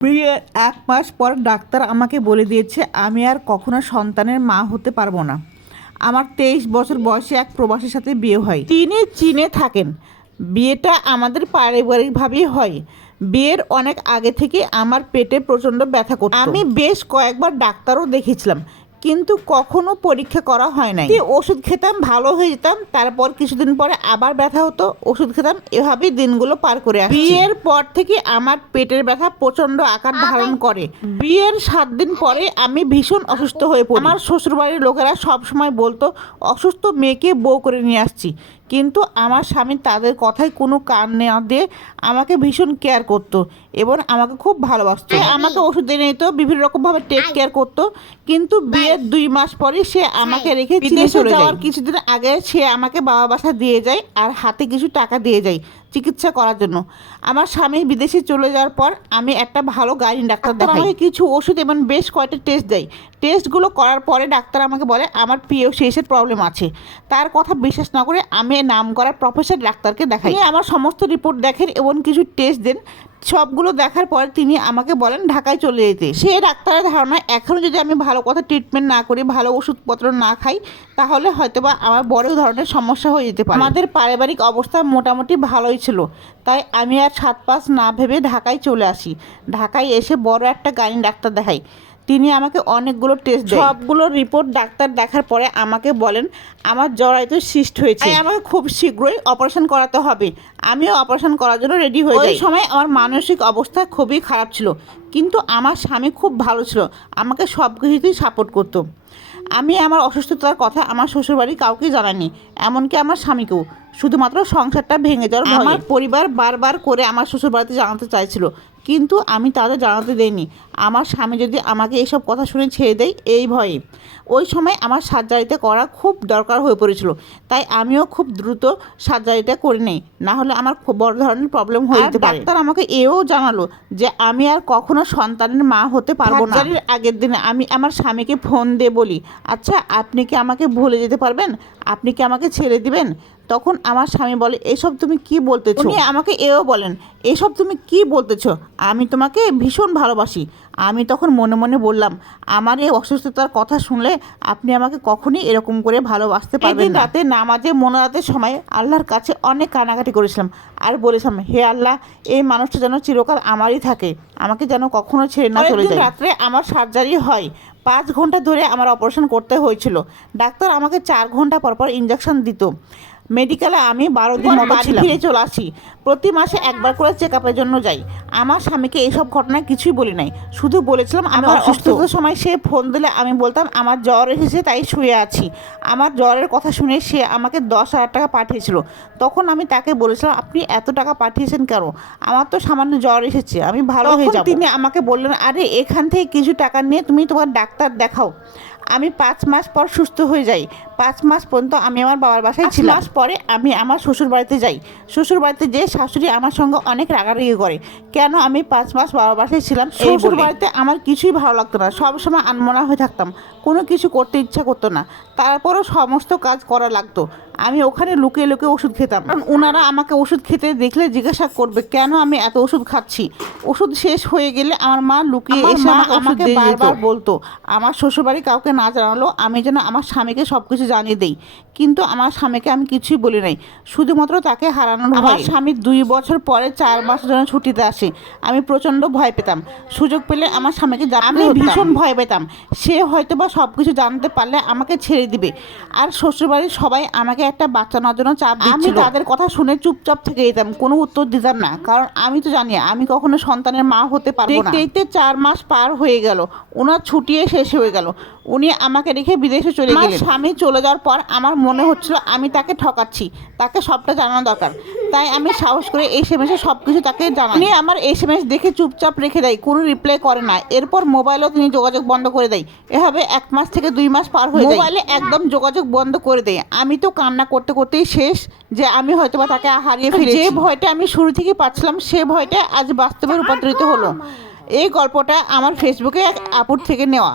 বিয়ের এক মাস পর ডাক্তার আমাকে বলে দিয়েছে, আমি আর কখনো সন্তানের মা হতে পারব না। আমার তেইশ বছর বয়সে এক প্রবাসীর সাথে বিয়ে হয়। তিনি চীনে থাকেন। বিয়েটা আমাদের পারিবারিকভাবেই হয়। বিয়ের অনেক আগে থেকে আমার পেটে প্রচণ্ড ব্যথা করত। আমি বেশ কয়েকবার ডাক্তারও দেখিয়েছিলাম। কিন্তু কখনো পরীক্ষা করা হয় নাই। ওষুধ খেতাম ভালো হয়ে যেতাম তারপর কিছুদিন পরে আবার ব্যথা হতো ওষুধ খেতাম এভাবে দিনগুলো পার করে আসছি। বিয়ের পর থেকে আমার পেটের ব্যথা প্রচণ্ড আকার ধারণ করে। বিয়ের সাত দিন পরে আমি ভীষণ অসুস্থ হয়ে পড়ি। আমার শ্বশুরবাড়ির লোকেরা সব সময় বলতো অসুস্থ মেয়েকে বউ করে নিয়ে আসছি। কিন্তু আমার স্বামী তাদের কথায় কোনো কান না দিয়ে আমাকে ভীষণ কেয়ার করতো এবং আমাকে খুব ভালোবাসতো। সে আমাকে ওষুধ এনে নিত বিভিন্ন রকমভাবে টেক কেয়ার করতো। কিন্তু বিয়ের দুই মাস পরে সে আমাকে রেখে বিদেশে যাওয়ার কিছুদিন আগে সে আমাকে বাবা বাসা দিয়ে যায় আর হাতে কিছু টাকা দিয়ে যায়। চিকিৎসা করার জন্য। আমার স্বামী বিদেশে চলে যাওয়ার পর আমি একটা ভালো গাইনি ডাক্তার দেখাই। আমাকে কিছু ওষুধ এবং বেশ কয়েকটা টেস্ট দেয়। টেস্টগুলো করার পরে ডাক্তার আমাকে বলে আমার পিওসিএসের প্রবলেম আছে। তার কথা বিশ্বাস না করে আমি নাম করা প্রফেসর ডাক্তারকে দেখাই। আমার সমস্ত রিপোর্ট দেখেন এবং কিছু টেস্ট দেন। সবগুলো দেখার পর তিনি আমাকে বলেন, ঢাকায় চলে যেতে। সে ডাক্তারের ধারণা এখনও যদি আমি ভালো কথা ট্রিটমেন্ট না করি, ভালো ওষুধপত্র না খাই, তাহলে হয়তোবা আমার বড় ধরনের সমস্যা হয়ে যেতে পারে। আমাদের পারিবারিক অবস্থা মোটামুটি ভালোই ছিল, তাই আমি আর সাত পাঁচ না ভেবে ঢাকায় চলে আসি। ঢাকায় এসে বড় একটা গাড়ি ডাক্তার দেখাই। তিনি আমাকে অনেকগুলো টেস্ট সবগুলো রিপোর্ট ডাক্তার দেখার পরে আমাকে বলেন আমার জরায়ুতে সিস্ট হয়েছে। আমাকে খুব শীঘ্রই অপারেশন করাতে হবে। আমিও অপারেশন করার জন্য রেডি হয়ে যাই। ওই সময় আমার মানসিক অবস্থা খুবই খারাপ ছিল কিন্তু আমার স্বামী খুব ভালো ছিল আমাকে সব কিছুতেই সাপোর্ট করতো। আমি আমার অসুস্থতার কথা আমার শ্বশুরবাড়ি কাউকে জানাইনি এমনকি আমার স্বামীকেও। শুধুমাত্র সংসারটা ভেঙে যাওয়ার আমার পরিবার বারবার করে আমার শ্বশুরবাড়িতে জানাতে চাইছিল কিন্তু আমি তাদের জানাতে দেইনি। আমার স্বামী যদি আমাকে এইসব কথা শুনে ছেড়ে দেয় এই ভয়ে। ওই সময় আমার সার্জারিতে করা খুব দরকার হয়ে পড়েছিল। তাই আমিও খুব দ্রুত সার্জারিটা করে নেই। না হলে আমার খুব বড় ধরনের প্রবলেম হয়ে যেতে পারে। ডাক্তার আমাকে এও জানালো যে আমি আর কখনো সন্তানের মা হতে পারব না। সার্জারির আগের দিনে আমি আমার স্বামীকে ফোন দিয়ে বলি আচ্ছা আপনি কি আমাকে ভুলে যেতে পারবেন? আপনি কি আমাকে ছেড়ে দিবেন? তখন আমার স্বামী বলে এসব তুমি কি বলতেছো? উনি আমাকে এও বলেন এসব তুমি কি বলতেছো? আমি তোমাকে ভীষণ ভালোবাসি। আমি তখন মনে মনে বললাম আমার এই অসুস্থতার কথা শুনলে আপনি আমাকে কখনই এরকম করে ভালোবাসতে পারবেন না। রাতে নামাজে মোনাজাতের সময় আল্লাহর কাছে অনেক কানাকাটি করেছিলাম আর বলেছিলাম হে আল্লাহ এই মানুষটা যেন চিরকাল আমারই থাকে আমাকে যেন কখনো ছেড়ে না চলে যায়। রাত্রে আমার সার্জারি হয় পাঁচ ঘণ্টা ধরে আমার অপারেশন করতে হয়েছিল। ডাক্তার আমাকে চার ঘণ্টা পর পর ইঞ্জেকশন দিত। মেডিকেলে আমি বারো দিন বাড়ি ফিরে চলে আসি। প্রতি মাসে একবার করে চেক আপের জন্য যাই। আমার স্বামীকে এইসব ঘটনায় কিছুই বলি নাই। শুধু বলেছিলাম আমার অসুস্থতার সময় সে ফোন দিলে আমি বলতাম আমার জ্বর এসেছে তাই শুয়ে আছি। আমার জ্বরের কথা শুনে সে আমাকে দশ হাজার টাকা পাঠিয়েছিল। তখন আমি তাকে বলেছিলাম আপনি এত টাকা পাঠিয়েছেন কেন? আমার তো সামান্য জ্বর এসেছে আমি ভালো হয়ে যাব। তিনি আমাকে বললেন আরে এখান থেকে কিছু টাকা নিয়ে তুমি তোমার ডাক্তার দেখাও। আমি পাঁচ মাস পর সুস্থ হয়ে যাই। পাঁচ মাস পর্যন্ত আমি আমার বাবার বাসায় ছিলাম। মাস পরে আমি আমার শ্বশুর বাড়িতে যাই। শ্বশুর বাড়িতে যে শাশুড়ি আমার সঙ্গে অনেক রাগারাগি করে। কেন আমি পাঁচ মাস বাবার বাসায় ছিলাম? শ্বশুর বাড়িতে আমার কিছুই ভালো লাগতো না। সবসময় আনমনা হয়ে থাকতাম। কোনো কিছু করতে ইচ্ছা করতো না। তারপরও সমস্ত কাজ করা লাগতো। আমি ওখানে লুকিয়ে লুকিয়ে ওষুধ খেতাম। কারণ ওনারা আমাকে ওষুধ খেতে দেখলে জিজ্ঞাসা করবে কেন আমি এত ওষুধ খাচ্ছি? ওষুধ শেষ হয়ে গেলে আমার মা লুকিয়ে এসে আমাকে বারবার বলতো আমার শ্বশুরবাড়ি কাউকে না জানালো আমি যেন আমার স্বামীকে সব কিছু জানিয়ে দেই। কিন্তু আমার স্বামীকে আমি কিছুই বলি নাই। শুধুমাত্র তাকে হারানোর আমার স্বামী দুই বছর পরে চার মাস জন্য ছুটিতে আসে। আমি প্রচণ্ড ভয় পেতাম। সুযোগ পেলে আমার স্বামীকে আমি ভীষণ ভয় পেতাম। সে হয়তো বা সব কিছু জানতে পারলে আমাকে ছেড়ে দিবে। আর শ্বশুরবাড়ির সবাই আমাকে একটা বাচ্চা জন্য চাপ আমি তাদের কথা শুনে চুপচাপ থেকে যেতাম কোনো উত্তর দিতাম না। কারণ আমি তো জানি আমি কখনো সন্তানের মা হতে পারব না। দেখতে চার মাস পার হয়ে গেল। ওনার ছুটিয়ে শেষ হয়ে গেল। উনি আমাকে রেখে বিদেশে চলে গেলেন। স্বামী চলে যাওয়ার পর আমার মনে হচ্ছিল আমি তাকে ঠকাচ্ছি। তাকে সবটা জানানো দরকার। তাই আমি সাহস করে এস এম এসে সব কিছু তাকে জানাই। উনি আমার এস এম এস দেখে চুপচাপ রেখে দেয় কোনো রিপ্লাই করে না। এরপর মোবাইলও তিনি যোগাযোগ বন্ধ করে দেয়। এভাবে এক মাস থেকে দুই মাস পার হয়ে যায়। মোবাইলে একদম যোগাযোগ বন্ধ করে দেয়। আমি তো কান্না করতে করতেই শেষ যে আমি হয়তোবা তাকে হারিয়ে ফেলে যে ভয়টা আমি শুরু থেকে পাচ্ছিলাম সে ভয়টা আজ বাস্তবে রূপান্তরিত হলো। এই গল্পটা আমার ফেসবুকে এক আপুর থেকে নেওয়া।